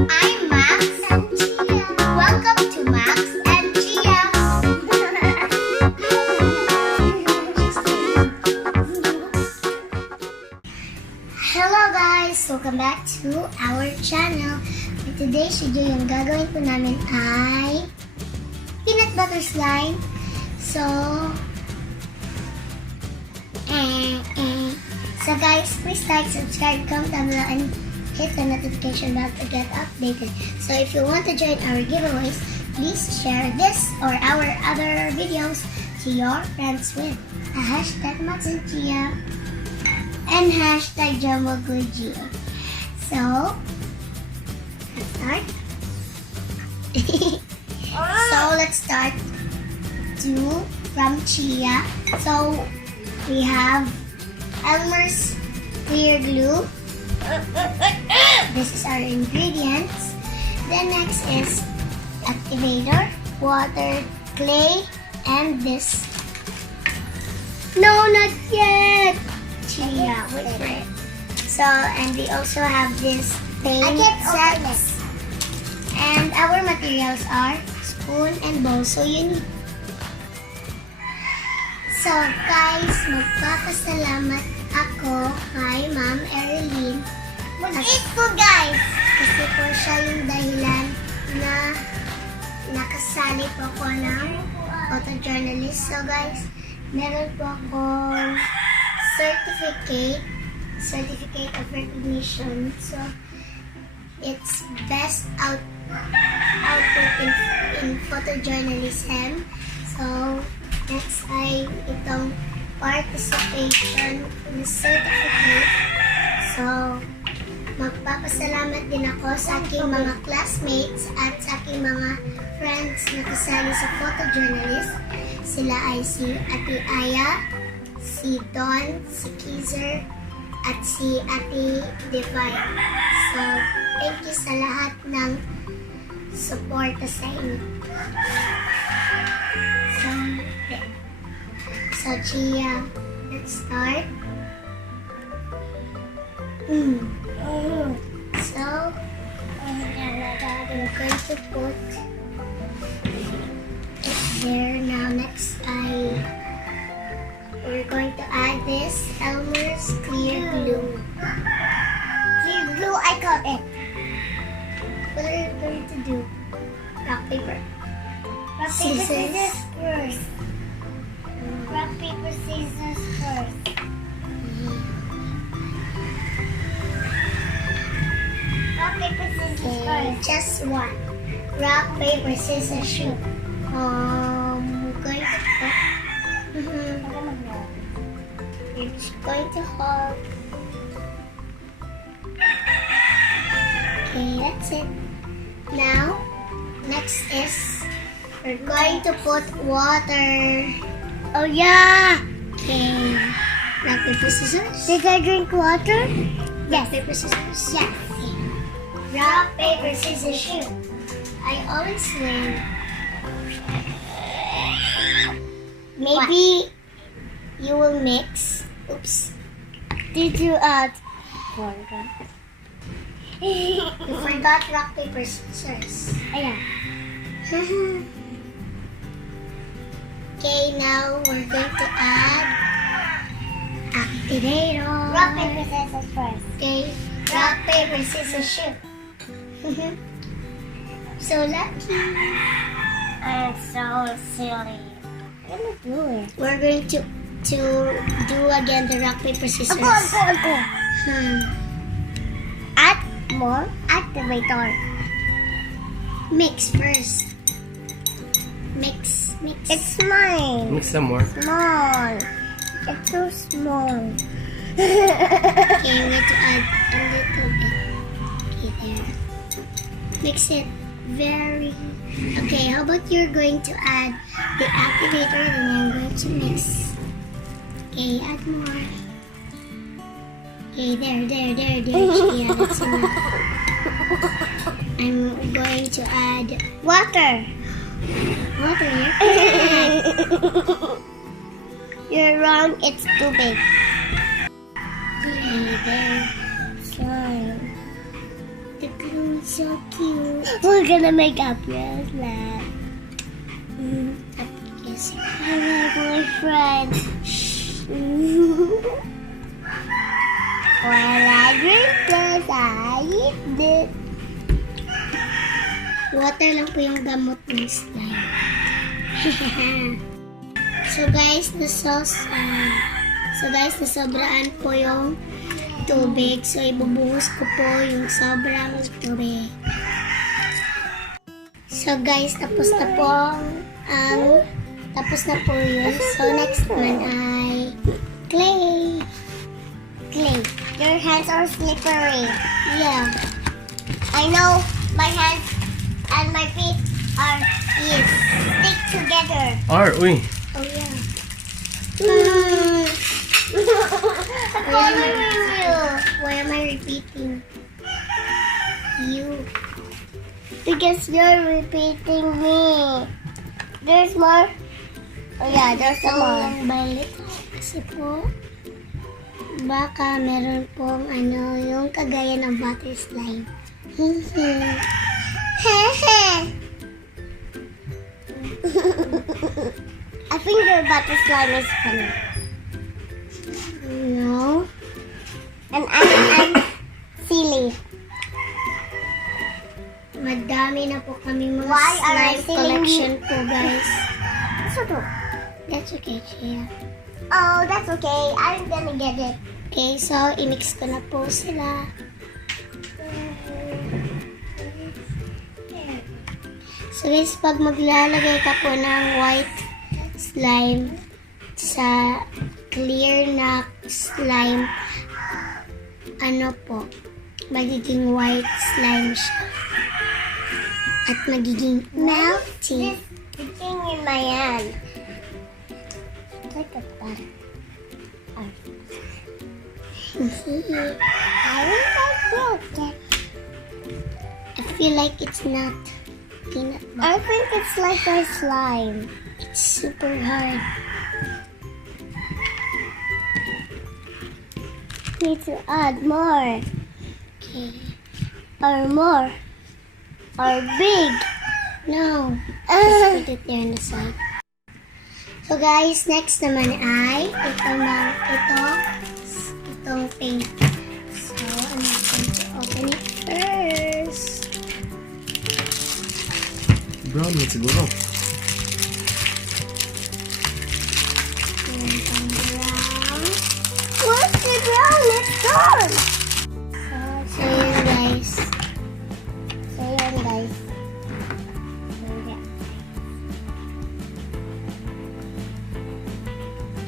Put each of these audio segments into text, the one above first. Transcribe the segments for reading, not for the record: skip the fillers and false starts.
I'm Max and Chiah. Welcome to Max and Chiah. Hello guys! Welcome back to our channel. And today's video yung gagawin po namin ay peanut butter slime. So guys, please like, subscribe, comment down below, and hit the notification bell to get updated. So if you want to join our giveaways, please share this or our other videos to your friends with a hashtag Max and Chiah and hashtag Giveaways. So, let's start. Let's start from Chiah. So we have Elmer's clear glue. This is our ingredients. Then next is activator, water, clay, and this. No, not yet. Chiah, wait for it. So, and we also have this paint sets. And our materials are spoon and bowl. So you need. So guys, magpapasalamat ako kay Ma'am Erilyn. Mag-eat ko guys! Kasi po siya yung dahilan na nakasali po ako ng photojournalist. So guys, meron po akong certificate of recognition. So, it's best output in photojournalism. So, next ay itong participation in the certificate. So, magpapasalamat din ako sa aking mga classmates at sa aking mga friends na kasali sa photojournalist. Sila ay si Ate Aya, si Don, si Kizer, at si Ate Divine. So, thank you sa lahat ng suporta sa inyo. So, Chiah, let's start. So, I'm going to put it there. Now, next, we're going to add this Elmer's clear glue. Clear glue, I got it. What are you going to do? Rock, paper. Rock, paper, scissors first. Rock, paper, scissors first. Rock, paper, scissors first. Just one. Rock, paper, scissors, shoot. We're going to put... We're just going to hold. Okay, that's it. Now, next is we're going to put water. Oh yeah! Okay. Rock, paper, scissors. Did I drink water? Yes. Rock, paper, scissors. Yes. Okay. Rock, paper, scissors, shoot. I always win. Maybe you will mix. Oops. Did you add? You forgot rock, paper, scissors. Ayan. Okay, now we're going to add activator. Rock, paper, scissors first. Okay. Rock, paper, scissors, shoot. So lucky. I'm so silly. I'm gonna do it. We're going to do again the rock, paper, scissors. Ako. Add more activator. Mix first. Mix. It's mine. Mix some more. Small. It's so small. Okay, I'm going to add a little bit. Okay, there. Mix it very... Okay, how about you're going to add the activator and then I'm going to mix. Okay, add more. Okay, there. Yeah, that's enough. I'm going to add water. Water, you're wrong, it's too big. Okay, there. Slime. The glue So cute. We're gonna make a bracelet. Yes. I'm my boyfriend. Wala bracelet. I eat it. Water lang po yung gamot ng slime. So guys, nasobraan po yung tubig. So ibubuhos ko po yung sobrang tubig. So guys, tapos na po yun. So next naman ay clay. Clay. Your hands are slippery. Yeah. I know my hands and my feet are stick together. Uy. Oh yeah. Why am I repeating you? Because you're repeating me. There's more. Oh yeah, there's some more. Balik. Kasi po, baka meron pong yung kagaya ng butter slime. I think your butter slime is funny. No. And I'm silly. Madami na po kami mga slime collection po, guys. That's okay, Chia. Oh, that's okay. I'm gonna get it. Okay, so i-mix ko na po sila. So guys, pag maglalagay ka po ng white slime sa clear na slime, magiging white slime siya. At magiging melty. This thing in my hand. Like a butter. I feel like it's not peanut butter. I think it's like our slime. It's super hard. Need to add more. Okay. Or more. Or big. No. Just put it there on the side. So guys, next naman ay itong paint. So, I'm going to open it first. Brown na siguro. Brown. What's the brown? It's gone! So yun guys.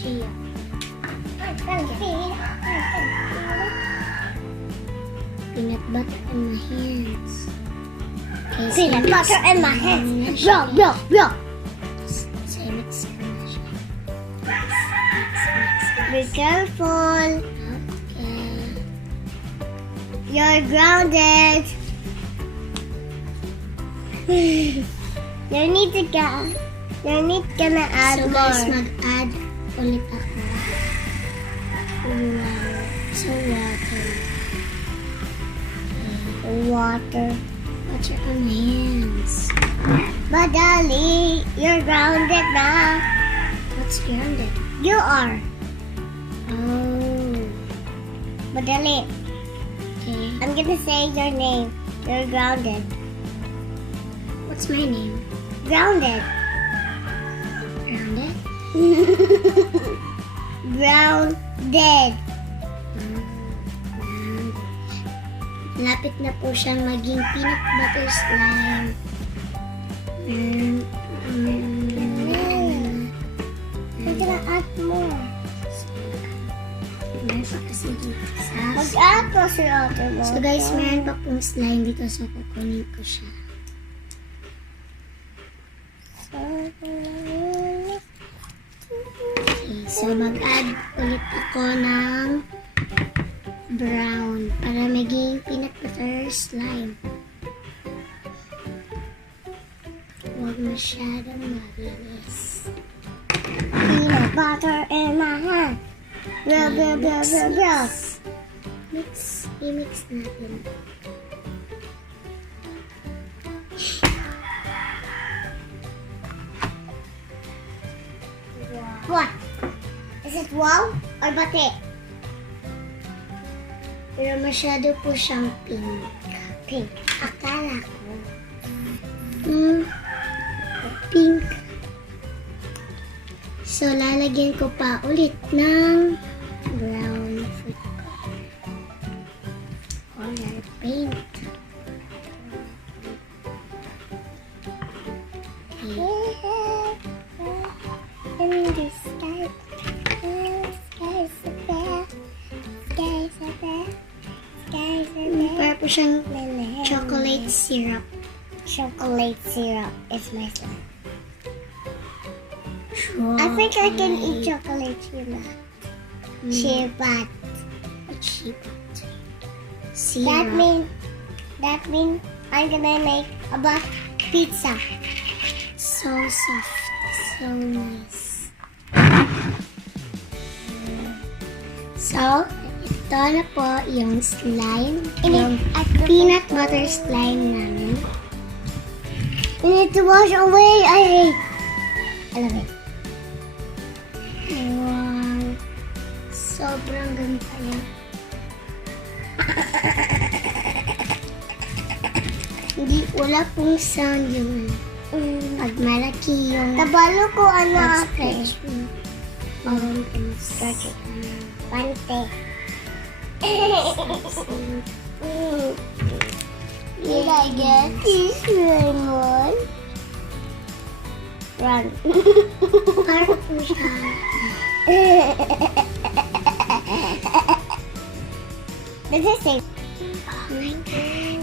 Chia. Peanut butter in my hands. Okay, peanut butter in my hands. Bro. So mix na siya. Be careful. Okay. You're grounded. You need to add more. So guys, mag-add ulit ako. Wow. So water on my hands. Madali, you're grounded na. What's grounded? You are. Oh. Madali. Okay. I'm gonna say your name. You're grounded. What's my name? Grounded. Grounded? Grounded. Lapit na po siyang maging peanut butter slime. I'm gonna add more. Meron pa kasi dito. Mag-add pa si ate mo. So guys, meron pa pong slime dito. So kukunin ko siya. Okay, so mag-add ulit ako ng brown para maging peanut butter slime. Huwag masyadong mabilis. Peanut butter in my hand. Mix. I-mix natin. wow or bate? Pero masyado po siyang pink. Pink. Akala ko. Pink. So, lalagyan ko pa ulit ng brown food color paint. And this sky is so fair. Sky is so fair. Sky is so fair. Para po siyang chocolate syrup. Chocolate syrup is my slime. I think I can eat chocolate syrup. Sherbet. Sherbet. That means I'm gonna make a pizza. So soft, so nice. So, ito na po yung slime, yung peanut butter slime namin. We need to wash away. I love it. Wow. Sobrang ganda niya. Hindi, wala pong sound yung pag malaki yung tabalo ko stretch stretch it pante. Did I get this lemon? Run. Parang po siya. Does it say? Oh my God.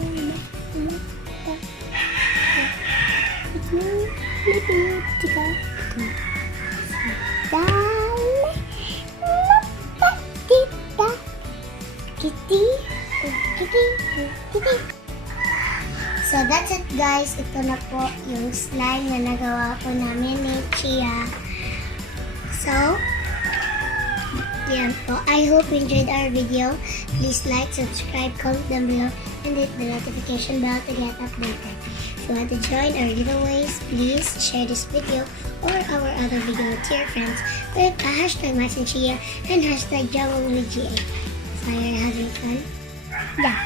So that's it guys. Ito na po yung slime na nagawa po namin ni Chiah. So, yan po. I hope you enjoyed our video. Please like, subscribe, comment down below, and hit the notification bell to get updated. If you want to join our giveaways, please share this video or our other video to your friends with a hashtag Max and Chiah and hashtag #GA. So you're having fun? Yeah.